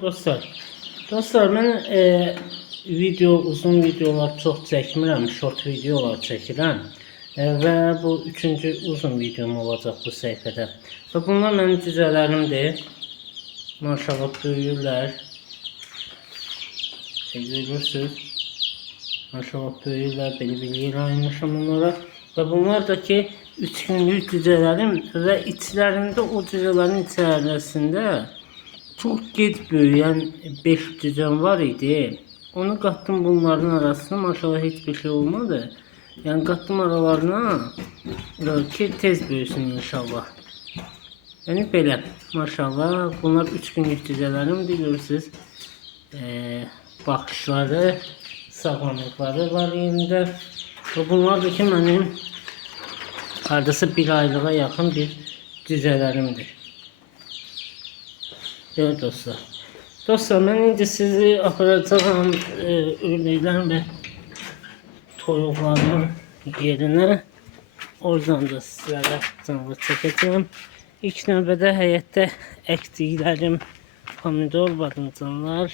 Dostlar mən uzun videolar çox çəkmirəm, short videolar çəkirəm və bu üçüncü uzun videom olacaq bu səhifədə. Və bunlar mənim cücələrimdir. Maşallah böyüyürlər. Görürsünüz. Maşallah böyüyürlər, belə yaymışam onlara. Və bunlar da ki 3 günlük cücələrim və içlərində o cücələrin içərisində çok geç büyüyen 5 cücəm var idi. Onu kattım bunların arasına. Maşallah hiçbir şey olmadı. Yani kattım aralarına ki tez büyüsün inşallah. Yani belə maşallah. Bunlar 3 günlük cücələrimdir. Görürsünüz. Baxışları, sağlamlıkları var yerində. Və bunlar da ki mənim hardasa bir aylığa yaxın bir cücələrimdir. Evet dostlar ben indi sizi aparacağım ördəklərin və toyuqların yerinə. Oradan da sizlərə canlı çəkəcəm. İlk növbədə həyətdə əkdiklərim pomidor, badımcanlar.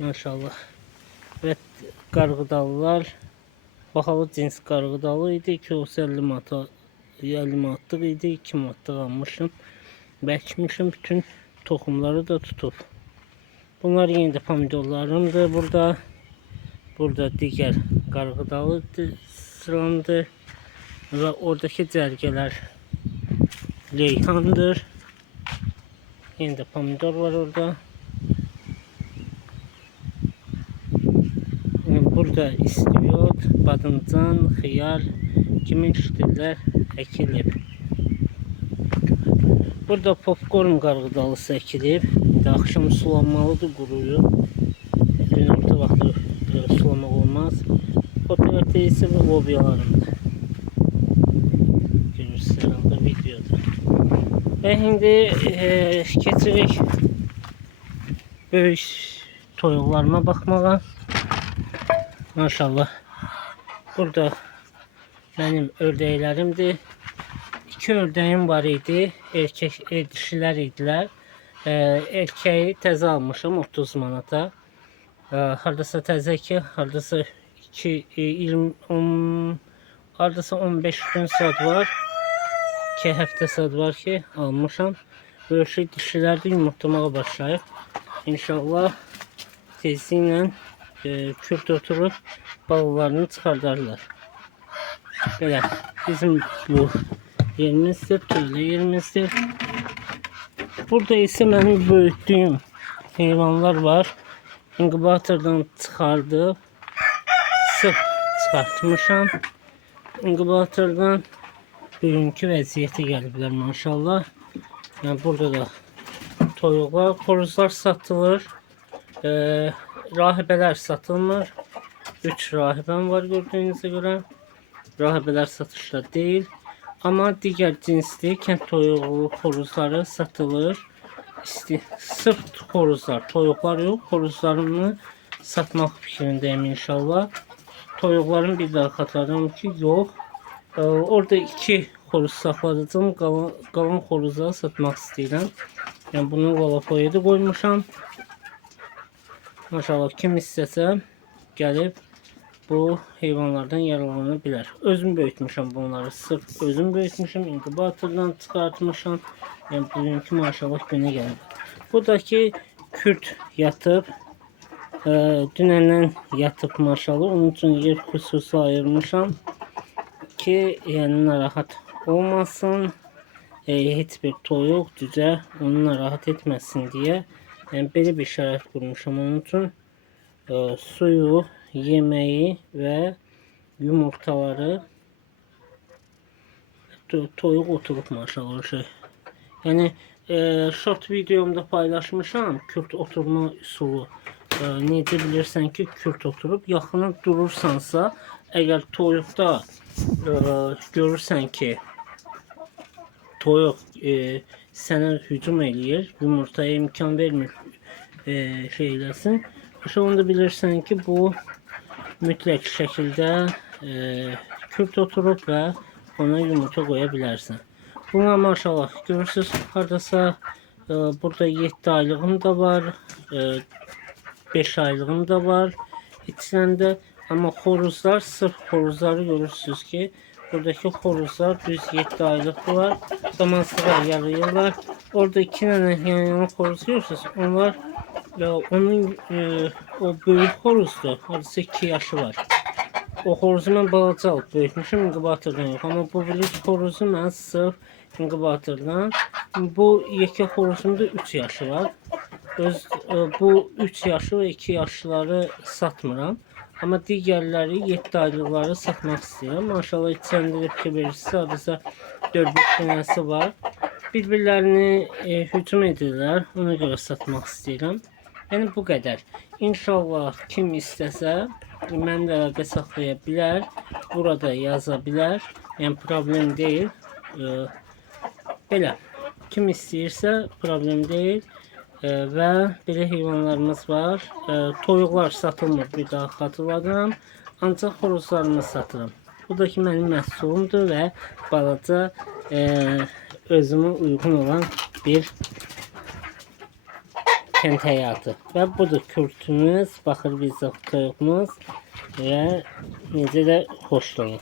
Maşallah. Və qarğıdalılar. Bahalı cins qarğıdalı idi. 250 manata 50 manatlıq idi, 2 manatlıq almışım. Bəkmişim, bütün toxumları da tutub. Bunlar yenə də pomidorlarımdır. Burada digər qarğıdalıdır, sıramdır. Və oradakı cərgələr reyhandır. Yenə də pomidor var orada. Burada istiot, badımcan, xiyar kimi işdirlər əkilib. Burada popcorn qarğıdalısı əkilib. İndi axşam sulanmalıdır, quruyub. Günorta vaxtı sulamaq olmaz. Fotoqrafda isə və lobiyalarımdır. Görürsünüz herhalde videoda. Və indi keçirik böyük toyuqlarıma baxmağa. Maşallah. Burada benim ördəklərimdir. 2 ördəyim var idi. Erkək dişilər idilər. Erkəyi təzə almışım 30 manata. Hardasa təzə ki, hardasa 15 gün sad var. 2 həftə sad var ki, almışam. Böyük dişilər də yumurtlamağa başlayıb. İnşallah tezliklə kürt oturub balalarını çıxardarlar. Belə bizim bu yerimizdir, tövlə yerimizdir. Burada isə mənim böyütdüyüm heyvanlar var. İnkubatordan çıxardıb sıx çıxartmışam. İnkubatordan bugünkü vəziyyətə gəliblər maşallah. Yəni burada da toyuqlar, xoruzlar satılır. Rahibələr satılmır. 3 rahibəm var gördüğünüze göre. Rahibələr satışda değil. Ama digər cinsli kənd toyuğu xoruzları satılır. Sırf xoruzlar, toyuqlar yox. Xoruzlarını satmaq fikrindəyim inşallah. Toyuqların bir daha xatırladım ki yox. Orada 2 xoruz saxladığım qalan xoruzları satmaq istəyirəm. Yəni bunu qalafoya da qoymuşam. Maşallah kim istəsə gəlib bu heyvanlardan yararlana bilər. Özüm böyütmüşəm bunları. Sırf özüm böyütmüşəm. İnkubatordan çıxartmışam. Yəni bugünkü maşallah günə gəlib. Buradakı kürt yatıb. Dünəndən yatıb maşallah. Onun üçün yer xüsusi ayırmışam. Ki yəni narahat olmasın. Heç bir toyuq, cücə onu narahat etməsin deyə. Yəni belə bir şərait qurmuşam onun üçün. Suyu, yemeği ve yumurtaları toyuq oturup maşallah şey. Yani short videomda paylaşmışam kürt oturma üsulu. Necə bilirsən ki kürt oturup yaxına durursansa, əgər toyuqda görürsən ki toyuq sənə hücum eləyir, yumurtaya imkan vermir şeyləsin. Onda bilirsən ki bu mütləq şəkildə kürt oturup və ona yumurta qoya bilərsən. Buna maşallah görürsünüz hardasa burada 7 aylığım da var, 5 aylığım da var içinde. Ama horuzlar, sırf horuzları görürsünüz ki buradaki horuzlar düz 7 aylıklar. Zaman sıra yarayırlar. Orada 2 tane yan yana horuz görürsünüz. Onlar onun o büyük horuzdur. Hardasa 2 yaşı var. O horuzu mən balaca alıb böyütmüşüm, inkubatordan yox. Amma bu bilik horuzu mən sırf inkubatordan. Bu yekə horuzumda 3 yaşı var. Bu 3 yaşı və 2 yaşları satmıram. Amma digərləri 7 aylıqları satmaq istəyirəm. Maşallah içəndirib ki, birisi sadəcə 4-5 dənəsi var. Bir-birlərini hücum edirlər. Ona görə satmaq istəyirəm. Yəni bu qədər. İnşallah kim istəsə mənimlə əlaqə saxlaya bilər. Burada yaza bilər. Yəni problem deyil. Belə. Kim istəyirsə problem deyil. Və belə heyvanlarımız var. Toyuqlar satılmır, bir daha xatırladıram. Ancaq xoruzlarımı satıram. Bu da ki mənim məhsulumdur və balaca özümə uyğun olan bir kənd həyatı. Və budur kürtümüz, baxır bizdə toyuğumuz və necə də xoşdur.